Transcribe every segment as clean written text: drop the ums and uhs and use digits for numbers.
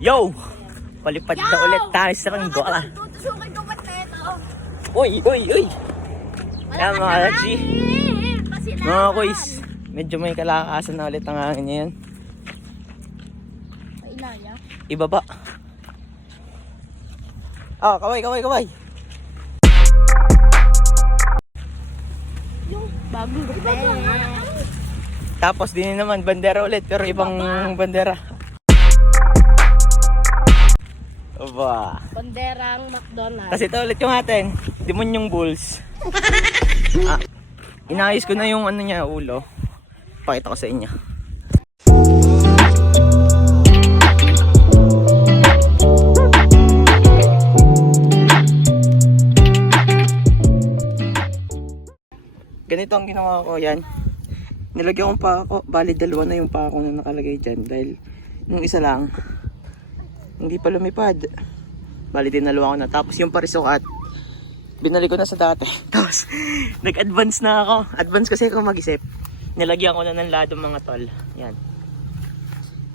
Yo! Palipad na ulit tayo sa Ranggola. Tutusukin ko ba't na ito? Uy! Kaya mga G, Pasilakan. mga kuys, medyo may kalakasan na ulit ang hangin ngayon. Ilaya. Ibaba. Kaway. Yung bagong gupe. Tapos din naman, bandera ulit, pero ibang bandera. Aba. Banderang McDonald's. Kasi ito ulit yung atin, Demonyong Bulls. Inayos ko na yung ano niya, ulo. Pakita ko sa inyo. Ganito ang ginawa ko, yan. Nilagyan kong pako, bali dalawa na yung pako na nakalagay dyan. Dahil nung isa lang, hindi pa lumipad. Bali dinalawa ko na. Tapos yung parisukat, binalik ko na sa dati. Tapos nag-advance na ako. Advance kasi ako mag-isip. Nilagyan ko na ng lado mga tol. Yan.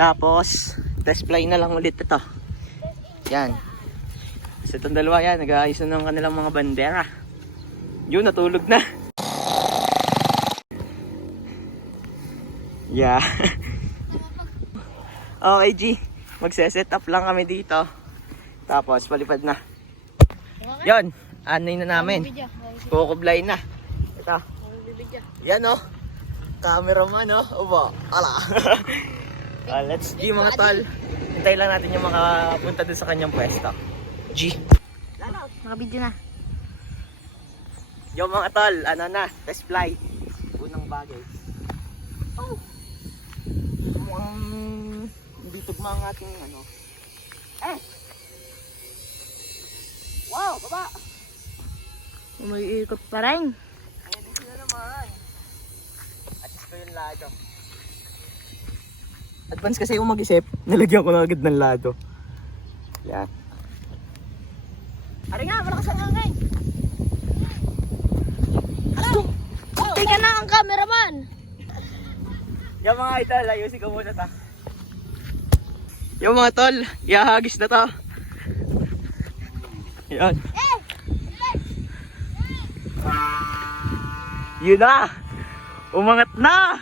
Tapos test fly na lang ulit ito. Yan. Kasi itong dalawa yan, nag-aayos na ng kanilang mga bandera. Yun, natulog na. Yeah. Okay G, magse-set up lang kami dito. Tapos palipad na. Yon, anoy na namin. Kukublay na. Ito. Yan oh. Cameraman oh. Ubo. Ala. Let's G mga tol. Hintay lang natin yung makapunta dun sa kanyang pwesto. G. Nakabidyo na. Yo mga tol, ano na, test fly. Unang bagay. Oh. Mukhang hindi tugma ang ating ano. Wow, baba. May ikot pa rin. Ayan din sila naman. Adjust ko yung lado. Advance kasi yung mag-isip, nilagyan ko na agad ng lado. Yan. Ari nga, malakas ang hangin. Teka na ang cameraman. Yung mga idol, ayusin ko muna ta. Yung mga tol, ihahagis na to. Yan. Yun na! Umangat na!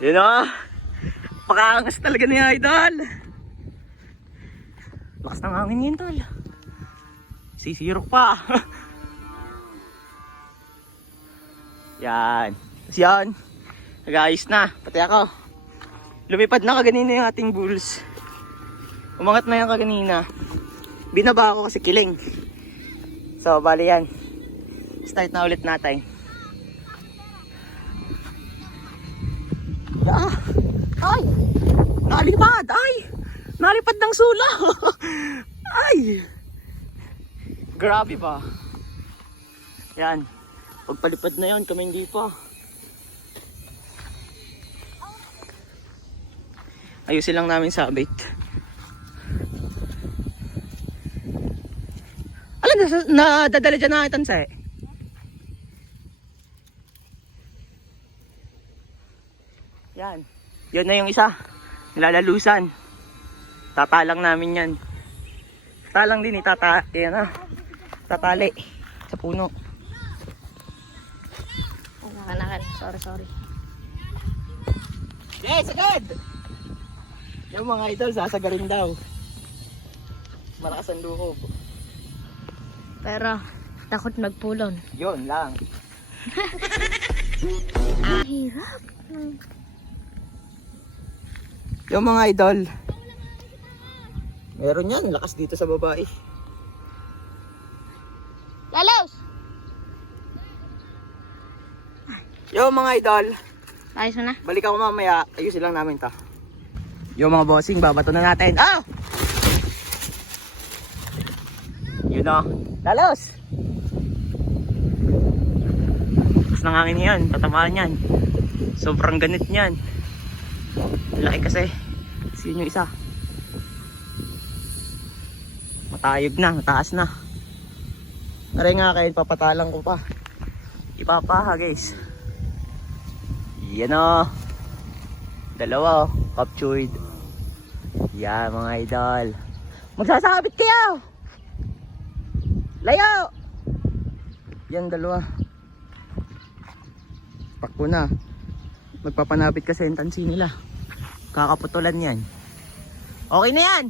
Yun na! Pakaangas talaga ni idol! Lakas ng hangin yun tol. Sisirok pa. Yan. Tapos yan. Nag-ayos na. Pati ako. Lumipad na kaganina yung ating bulls. Umangat na yung kaganina. Binaba ako kasi kiling. So, bali yan. Start na ulit natin. Ay! Nalipad! Ay! Nalipad ng sula! Ay! Grabe ba? Yan. Pagpalipad na yun, kami hindi pa. Ayusin lang namin sabit. Alam na, nadadala dyan na itan sa Yan. Yan na yung isa. Nilalalusan. Tatalang namin yan. Talang din yan na. Tatali. Sa puno. Nakanakan. Sorry. Yes, agad! Yung mga idol, sasagarin daw. Malakas ang luhob. Pero, takot magpulon. Yun lang. Hirap. Yung mga idol, meron yan, lakas dito sa babae. Lalos! Yung mga idol, Ayos mo na. balik ako mamaya, ayusin lang namin to. Yung mga bossing, babato na natin. Yun o, lalos! Lakas ng hangin yan, tatamaan yan. Sobrang ganit yan. Laki kasi. Sino yung isa? Matayog na, mataas na. Aray nga kayo, papatalang ko pa. ipapaha guys. Yan o. Dalawa o. Captured. Yan mga idol. Magsasabit kayo! Layo! Yan dalawa. Pakpo na. Magpapanapit kasi yung tansi nila. Kakaputulan yan. Okay na yan!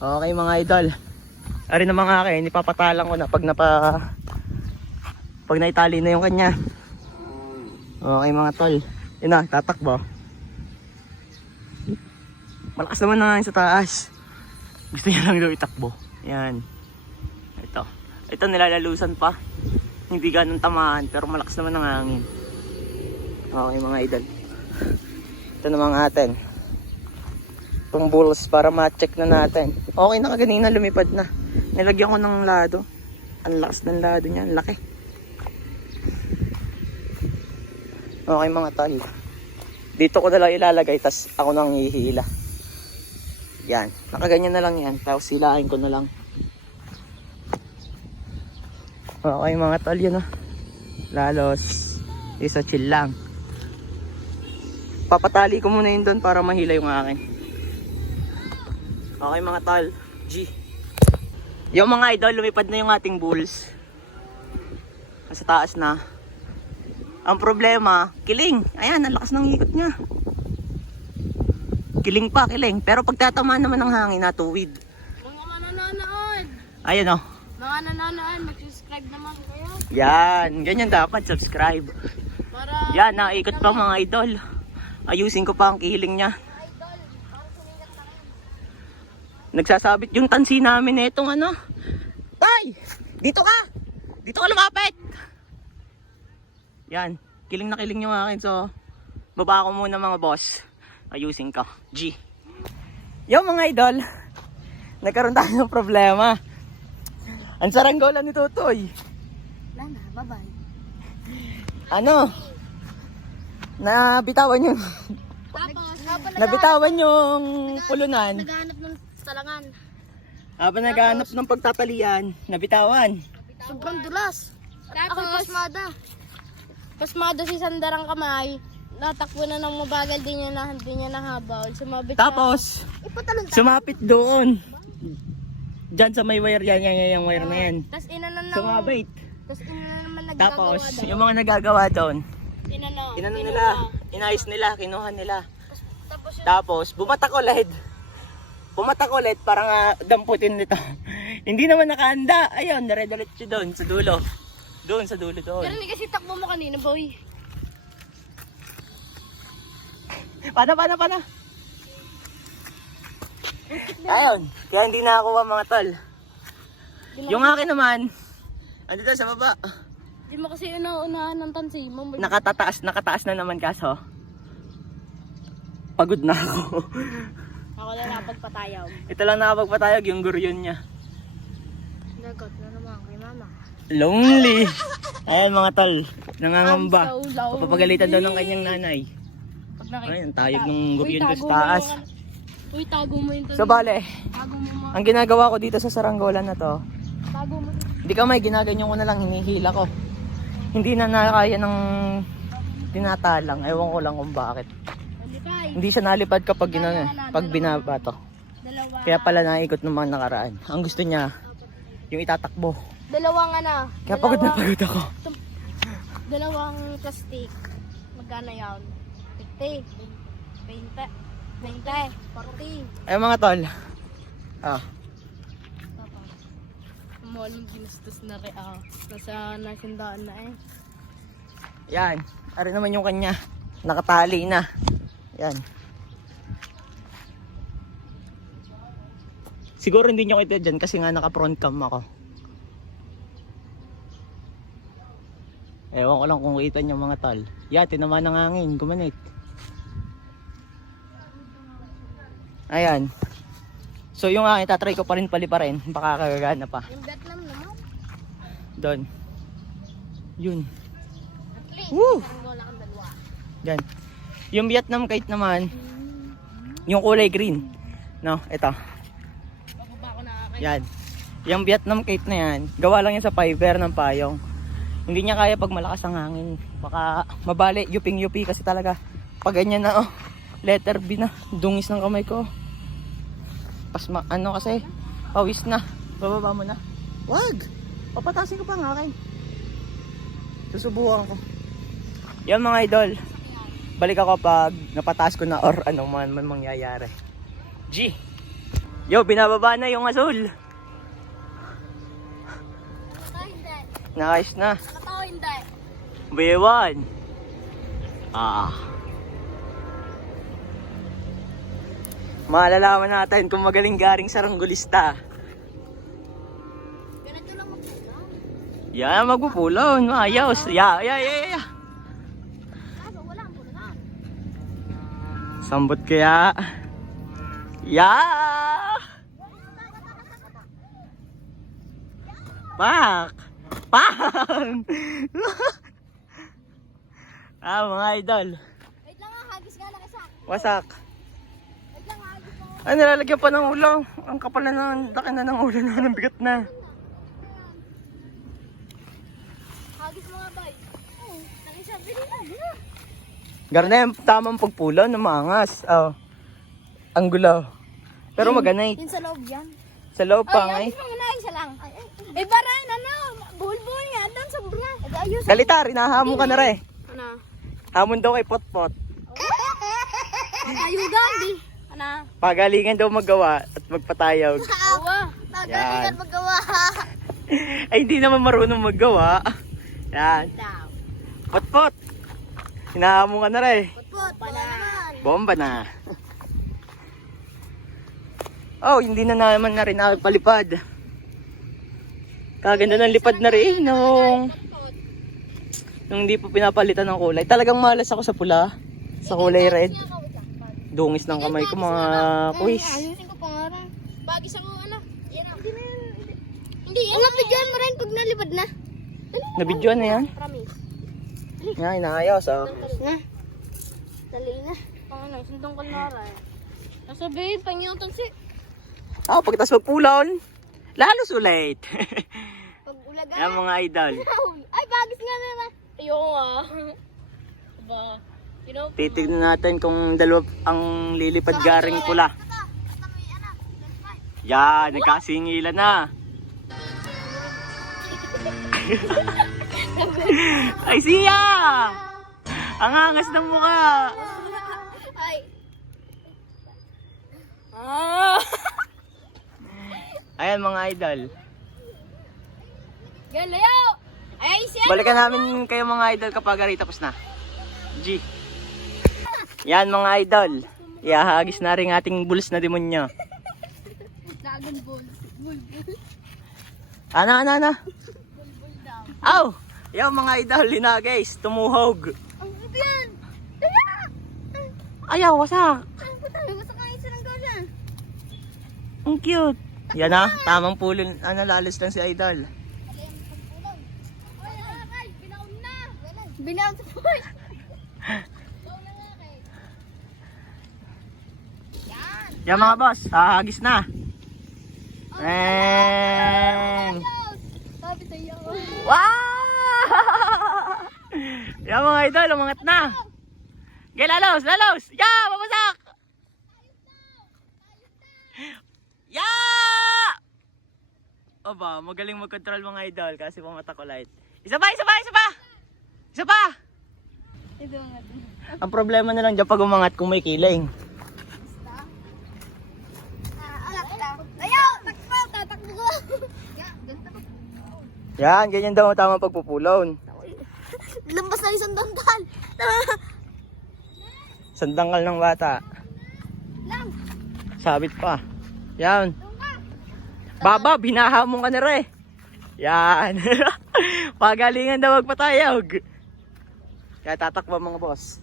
Okay mga idol. Ari na mga akin, ipapatalang ko na pag naitali na yung kanya. Okay mga tol. Yun na, tatakbo. Malakas naman na sa taas. Gusto niya lang daw itakbo. Yan. Ito nilalalusan pa. Hindi ganun tamaan pero malakas naman ang hangin. Okay mga idol. Ito naman atin. Itong bulls para ma-check na natin. Okay na kaganina, lumipad na. Nilagyan ko ng lado. Ang lakas ng lado niya, ang laki. Okay mga tol. Dito ko na lang ilalagay, tas ako nang hihila. Yan, nakaganyan na lang yan. Tapos hilahin ko na lang. Okay mga tol, yun o. Lalos. Isa chill lang. Papatali ko muna yun doon para mahila yung akin. Okay mga tol, G. Yung mga idol, lumipad na yung ating bulls. Sa taas na. Ang problema, kiling. Ayan, ang lakas ng ikot niya. Kiling pa, kiling. Pero pag tatamaan naman ng hangin, natuwid. Mga nanonood. Ayan o. Mga nanonood, mag-subscribe naman kayo. Yan, ganyan dapat, subscribe. Para Yan, naikot pa mga idol. Ayusin ko pa ang kiling niya. Nagsasabit yung tansi namin na itong ano. Tay! Dito ka! Dito ka lumapit! Yan, kiling na kiling yung akin. So, baba ko muna mga boss. Ayusin ko. G. Yo mga idol. Nagkaroon tayo ng problema. Ang saranggola ni Tutoy. Lana, bye-bye. Ano? Nabitawan yung nabitawan yung pulunan. Naghahanap ng salangan. Habang naghahanap ng pagtatalian, nabitawan. Sobrang dulas. Ako pasmada. Pasmada si Sandarang kamay. Natakbo na ng mabagal, di niya nahabol. Sumabit Tapos, sumapit doon. Diyan sa may wire yan, yung wire na yan. Tapos inano na. Sumabit. Tapos inano naman nagagawa Tapos, doon. yung mga nagagawa doon, Inano nila, inayos nila, kinuha nila. Tapos Tapos, bumatak ulit. Bumatak ulit, parang damputin nito. Hindi naman nakahanda. Ayun, nare-diretso doon, sa dulo. Doon, sa dulo doon. pero hindi kasi takbo mo kanina, boy. Paano? Ayun, kaya hindi nakakuha mga tol. Yung akin naman, andito sa baba. Di mo kasi unaunahan ng tansi mo. Nakataas na naman kaso. Pagod na ako. Ako lang napagpatayaw. Ito lang nakapagpatayog yung guryon niya. Lagot na naman kay mama. Lonely. Ayan mga tol, nangangamba. I'm so lonely. Papagalitan daw ng kanyang nanay. Pag nakita. Ayun, tayog ng guryon doon sa tago mo taas. yung- Uy, tago mo yung tansi. So bale, Tago mo mga. ang ginagawa ko dito sa saranggola na to, Tago mo. hindi ka may ginaganyan ko na lang, hinihila ko. Hindi na nakaya ng tinatalang. Ewan ko lang kung bakit. Malipay. Hindi siya nalipad kapag pag binabato. Dalawa. Kaya pala naikot ng mga nakaraan. Ang gusto niya, yung itatakbo. Dalawang Kaya pagod na pagod ako. Dalawang plastic. Magkano yun? 50. 20. 20. 40. Ay mga tol. Ah, Walang ginastos na rin ako. Nasa nasindaan na eh. yan. Ari naman yung kanya. Nakatali na. Yan. Siguro hindi nyo kita dyan kasi nga naka front cam ako. Ewan ko lang kung kita nyo mga tol. Yate naman ng hangin. Gumanit. Ayan. So yung akin, tatry ko pa rin paliparin. Baka kagagana pa. Yung Vietnam naman. Doon. Yun. At least, Woo! parang wala kang dalawa. Yan. Yung Vietnam kite naman, yung kulay green. No, ito. Bababa ko na akin. Yan. Yung Vietnam kite na yan, gawa lang yan sa fiber ng payong. Hindi niya kaya pag malakas ang hangin. Baka mabali, yuping-yupi kasi talaga. Pag ganyan na, oh, letter B na. Dungis ng kamay ko. Ano kasi, pawis na. Bababa mo na. Wag! Papatasin ko pa ang akin. Susubukan ko. Yan mga idol. Balik ako pag napataas ko na or anong man mangyayari. G! Yo, binababa na yung asul. Nice na. Nakatawa hindi. B1. Malalaman natin kung magaling garing saranggulista. Ganito lang magpulaw. Yan, magpupulon. Ayos. Ya. Kaso wala ang pulaw. Sambot kaya. Ya. Pak. Mga idol. Wait lang nga, hagis nga nakasak. Wasak. Wait lang, hagis mo. Ay, nilalagyan pa ng ulo. Ang kapal na ng laki na ng ulo na. Ang bigat na. Hagis mo nga, bay. Oo, nakisabi rin na. Garna yung tamang pagpulaw na maangas. Oh. Ang gulaw. Pero maganay. Yun sa loob yan. Sa loob pa nga Ay, mga na, isa lang. Eh, baran, ano? Buhol-buhol nga, doon sa bra. Ayos. Kalitar, hinahamon ka na rin. Ano? Hamon daw kay Potpot. Ayugan, di. Ano? Pagalingan daw magawa at magpatayog. Uwa. Yan. magawa. Ay, hindi naman marunong maggawa. Yan. Daw. Potpot. Hinahamon ka na rin. Putput, wala naman. Bomba na. Oh, hindi na naman na rin nakapalipad. Kaganda ng lipad na rin nung hindi pa pinapalitan ng kulay. Talagang malas ako sa pula. Sa kulay red. Dungis ng kamay ko mga kuis. Ayusin ko pangarang. Bagis ako, ano? Yan na. Hindi na yan. Hindi yan. Nabidyoan mo rin pag nalipad na. Nabidyoan na yan. Promise. Nga, inaayos oh. Na. Dali na. Pangano, sundong ko na rin. Nasabihin, pangyaton si. Ah, pagkatapos magpulon, lalo sulit. Pag ulaga. Yan mga idol. Ay, bagis nga naman. Ayoko nga. Ba, you know? Titignan natin kung dalawa ang lilipad garing pula. Yan, nagkasingilan na. Ay, siya! Ang angas ng mukha. Ay. Ayan mga idol. Galayo! Ay, siya! Balikan namin kayo mga idol kapag ari tapos na. G. Yan mga idol. Ihahagis na rin ating buls na demonyo. Dragon Ball. Bulbul. Ano? Bulbul daw. Aw! Yan mga idol, linagis, tumuhog. Ang ito yan! Dala! Ayaw, wasak. Ang puta, gusto ka isa ng gawin yan. Ang cute. Yan na, tamang pulon. Lalis lang si idol. Binaon sa boy. Yan mga boss, hahagis na. Reng! Sabi sa'yo. Wow! Yan mga idol, umangat na. Okay, lalos! Yeah, mabasak! Yeah! Aba, magaling mag-control mga idol kasi pumata ko light. Isa pa! Ito nga. Ang problema na lang dyan pag umangat kung may kiling. Alak ka. Ayaw! Takpaw! Tatakbo ko. Yan, ganyan daw ang tamang pagpupulon. Lambas na isang dantal. Sandangkal ng bata. Lang. Sabit pa. Yan. Baba, binahamon ka na rin. Yan. Pagalingan daw magpatayog. Kaya tatakbo mga boss.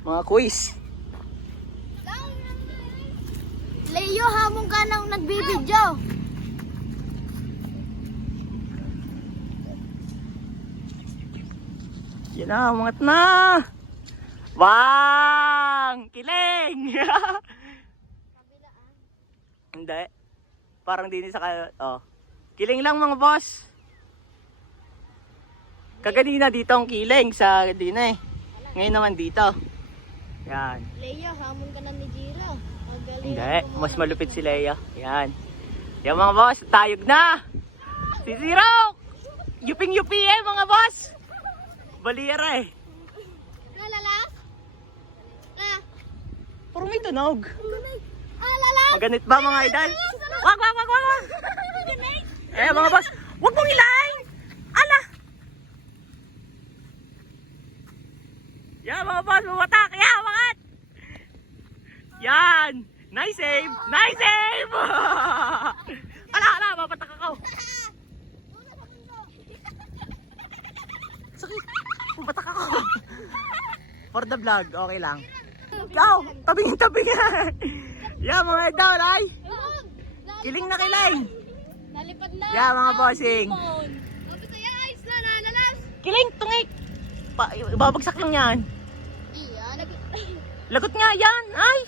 Mga quiz. Leo, hamon ka nang nagbibidyo. Yan na, umangat na. Bang! Kiling! Hindi. Parang din sa oh. Kiling lang mga boss. Kaganina dito ang kiling sa Dina eh. Ngayon naman dito. Yan. Leia, hamon ka na ni Jira. Magaling Hindi, mas malupit si Leia. Yan. Yan mga boss, tayog na. Si Zero. Yuping-yupi eh mga boss. Balira eh. Lalas? Puro may tunog. Lalas? Maganit ba mga idol? Wag. Eh mga boss, wag mong ilain. Ala. Yan mga boss, bumatak. Yawangat. Yan. Nice save. Nice save. Ala, mapatak ako. Sakit. Bumatak ako. For the vlog, okay lang. Ikaw, tabing-tabing yan. Yan mga idol, ay. Kiling na kiling. Nalipad na. Yan mga bossing. Tapos ayan, ayos na, nalalas. Kiling, tungik. Babagsak lang yan. Iyan. Lagot nga yan, ay.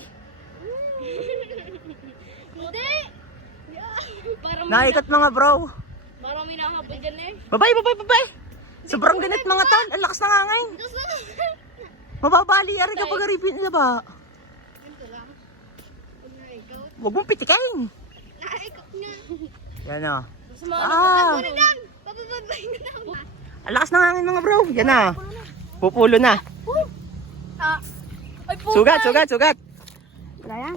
Hindi. Parang Naikot mga bro. Parang may nakakapag dyan eh. Babay. Sobrang ganit mga tal. Ang lakas ng hangin. Mababali ari kapag aripin nila ba? Ganito lang. Naikot. Huwag mong pitikain. Naikot nga. Yan o. Sumawa na dyan. Papababay na naman. Ang lakas ng hangin mga bro. Yan na. Pupulo na. Ay po. Sugat. Wala yan.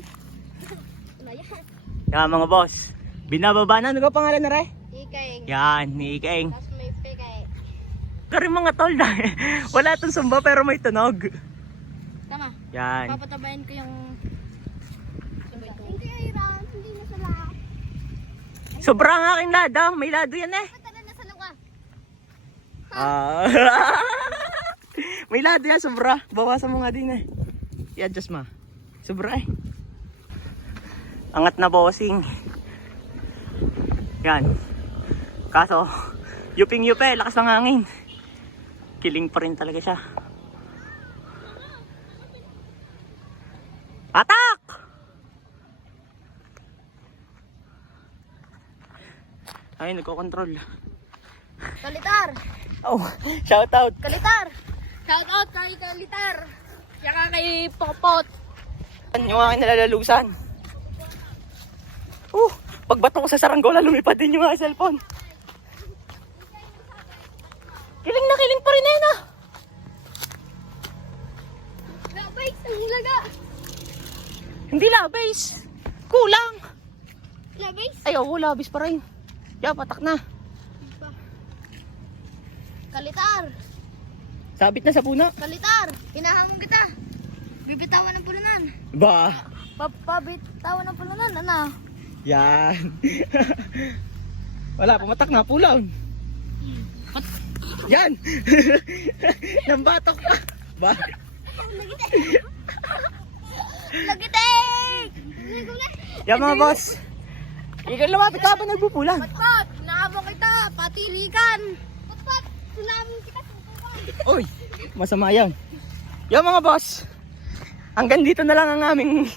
Wala yan. Yan mga boss. Binababa na. Ano ba pangalan na re? Ikaing. Yan, ni Ikaing. Tapos may pekay. Kari mga tol dahil wala itong sumba pero may tunog. Tama. Yan. Papatabayan ko yung... Hindi ay Ram. Hindi na sala. Sobrang aking lado. May lado yan eh. Tara na sa luka. May lado yan, sobra. Bawasan mo nga din eh. I-adjust ma. Sobra eh. Angat na bossing. Yan. Kaso, yuping-yupe, lakas ng hangin. Kiling pa rin talaga siya. Atak! Ay, nagko-control. Kalitar. Oh, shout out. Kalitar. Shout out kay Kalitar. Tsaka kay Popot. Yung aking nalalalusan. Pagbato ko sa saranggola, lumipad din yung aking cellphone. Kiling na kiling pa rin eh na. Labay, ang hilaga. Hindi labis. Kulang. Labay. Ay, oo, labis pa rin. Ya, patak na. Kalitar. Sabit na sa puno. Kalitar. Hinahamon kita. Bibitawan ng pulunan. Ba? Pabitawan ng pulunan. Ano? Yan. Wala, pumatak na. Pulaw. Yan. Nambatok pa. Ba? Lagitik! Yan mga boss. Ikaw lumapit ka ba nagpupulang? Patpat! Nahabang kita! Patilikan! Patpat! Sulamin kita! Uy, masama yan. Yan mga boss. Hanggang dito na lang ang aming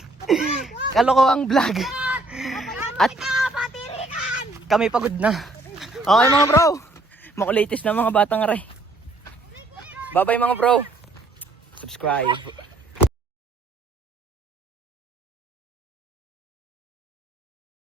kalokohang vlog. At Patilikan! kami pagod na. Okay mga bro. Makulitis na mga batang aray. Bye bye mga bro. Subscribe.